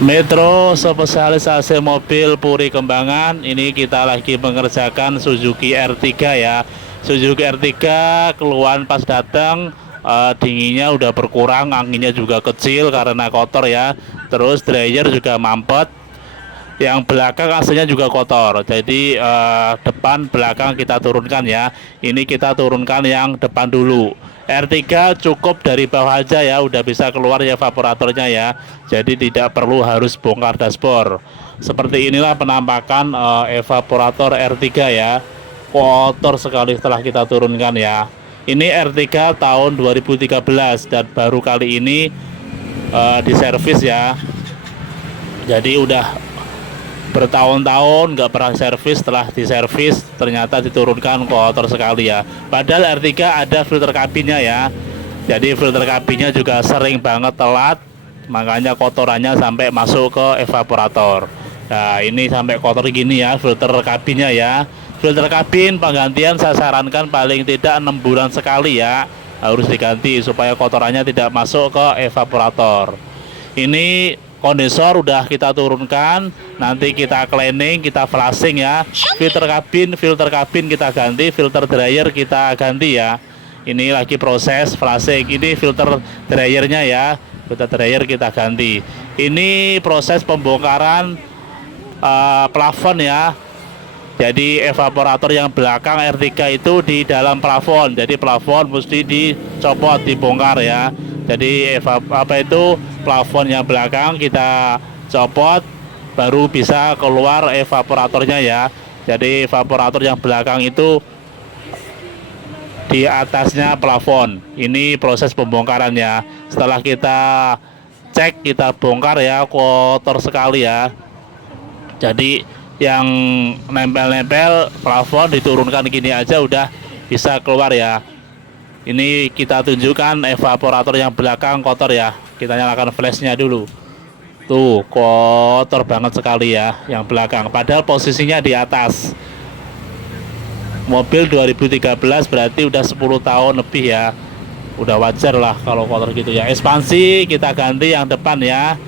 Metro Spesialis AC Mobil Puri Kembangan. Ini kita lagi mengerjakan Suzuki R3 ya. Suzuki R3 keluhan pas datang, dinginnya udah berkurang, anginnya juga kecil karena kotor ya. Terus dryer juga mampet. Yang belakang aslinya juga kotor. Jadi depan belakang kita turunkan ya. Ini kita turunkan yang depan dulu. R3 cukup dari bawah aja ya, udah bisa keluar ya evaporatornya ya. Jadi tidak perlu harus bongkar dashboard. Seperti inilah penampakan evaporator R3 ya. Kotor sekali setelah kita turunkan ya. Ini R3 tahun 2013 dan baru kali ini diservis ya. Jadi udah bertahun-tahun nggak pernah servis, setelah diservis ternyata diturunkan kotor sekali ya. Padahal R3 ada filter kabinnya ya, jadi filter kabinnya juga sering banget telat, makanya kotorannya sampai masuk ke evaporator. Nah ini sampai kotor gini ya filter kabinnya ya. Filter kabin penggantian saya sarankan paling tidak 6 bulan sekali ya, harus diganti supaya kotorannya tidak masuk ke evaporator. Ini kondensor udah kita turunkan, nanti kita cleaning, kita flashing ya. Filter kabin kita ganti, filter dryer kita ganti ya. Ini lagi proses flashing. Ini filter dryernya ya, filter dryer kita ganti. Ini proses pembongkaran plafon ya. Jadi evaporator yang belakang R3 itu di dalam plafon, jadi plafon mesti dicopot, dibongkar ya. Jadi plafon yang belakang kita copot, baru bisa keluar evaporatornya ya. Jadi evaporator yang belakang itu di atasnya plafon. Ini proses pembongkarannya. Setelah kita cek, kita bongkar ya, kotor sekali ya. Jadi yang nempel-nempel plafon diturunkan gini aja udah bisa keluar ya. Ini kita tunjukkan evaporator yang belakang kotor ya. Kita nyalakan flashnya dulu. Tuh kotor banget sekali ya yang belakang, padahal posisinya di atas. Mobil 2013 berarti udah 10 tahun lebih ya. Udah wajar lah kalau kotor gitu ya. Ekspansi kita ganti yang depan ya.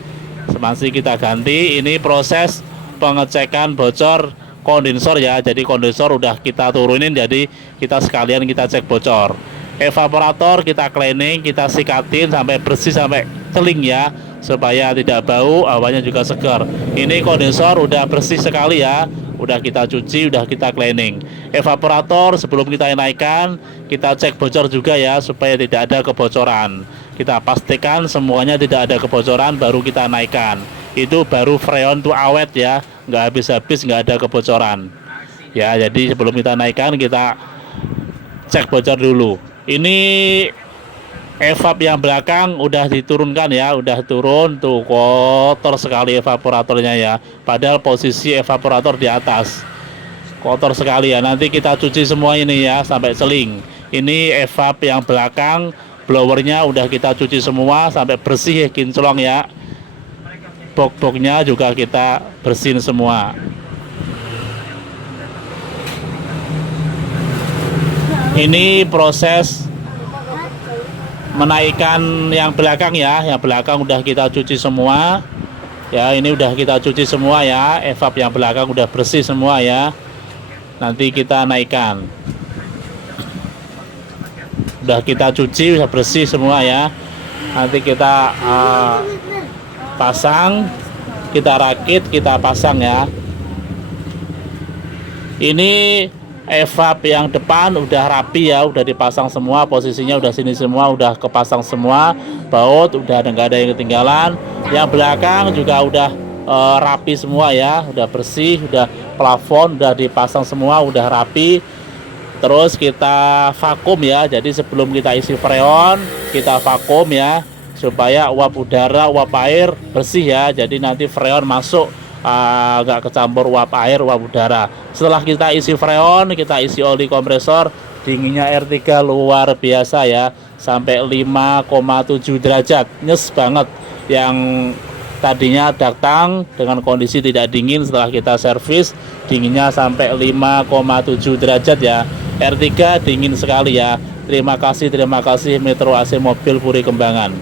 Ekspansi kita ganti. Ini proses pengecekan bocor kondensor ya. Jadi kondensor udah kita turunin, jadi kita sekalian kita cek bocor. Evaporator kita cleaning, kita sikatin sampai bersih, sampai celing ya, supaya tidak bau, hawanya juga segar. Ini kondensor udah bersih sekali ya, udah kita cuci, udah kita cleaning. Evaporator sebelum kita naikkan, kita cek bocor juga ya, supaya tidak ada kebocoran. Kita pastikan semuanya tidak ada kebocoran, baru kita naikkan. Itu baru freon tuh awet ya, nggak habis-habis, nggak ada kebocoran ya. Jadi sebelum kita naikkan, kita cek bocor dulu. Ini evap yang belakang udah diturunkan ya, udah turun. Tuh kotor sekali evaporatornya ya, padahal posisi evaporator di atas. Kotor sekali ya, nanti kita cuci semua ini ya sampai celing. Ini evap yang belakang, blowernya udah kita cuci semua sampai bersih ya, kinclong ya. Box-boxnya juga kita bersihin semua. Ini proses menaikkan yang belakang ya, yang belakang udah kita cuci semua ya. Ini udah kita cuci semua ya, evap yang belakang udah bersih semua ya. Nanti kita naikkan, udah kita cuci, udah bersih semua ya. Nanti kita pasang, kita rakit, kita pasang ya. Ini evap yang depan udah rapi ya, udah dipasang semua, posisinya udah sini semua, udah kepasang semua, baut udah nggak ada yang ketinggalan. Yang belakang juga udah rapi semua ya, udah bersih, udah plafon udah dipasang semua, udah rapi. Terus kita vakum ya, jadi sebelum kita isi freon, kita vakum ya, supaya uap udara, uap air bersih ya. Jadi nanti freon masuk nggak kecampur uap air, uap udara. Setelah kita isi freon, kita isi oli kompresor, dinginnya R3 luar biasa ya, sampai 5,7 derajat, nyes banget. Yang tadinya datang dengan kondisi tidak dingin, setelah kita servis dinginnya sampai 5,7 derajat ya. R3 dingin sekali ya. Terima kasih Metro AC Mobil Puri Kembangan.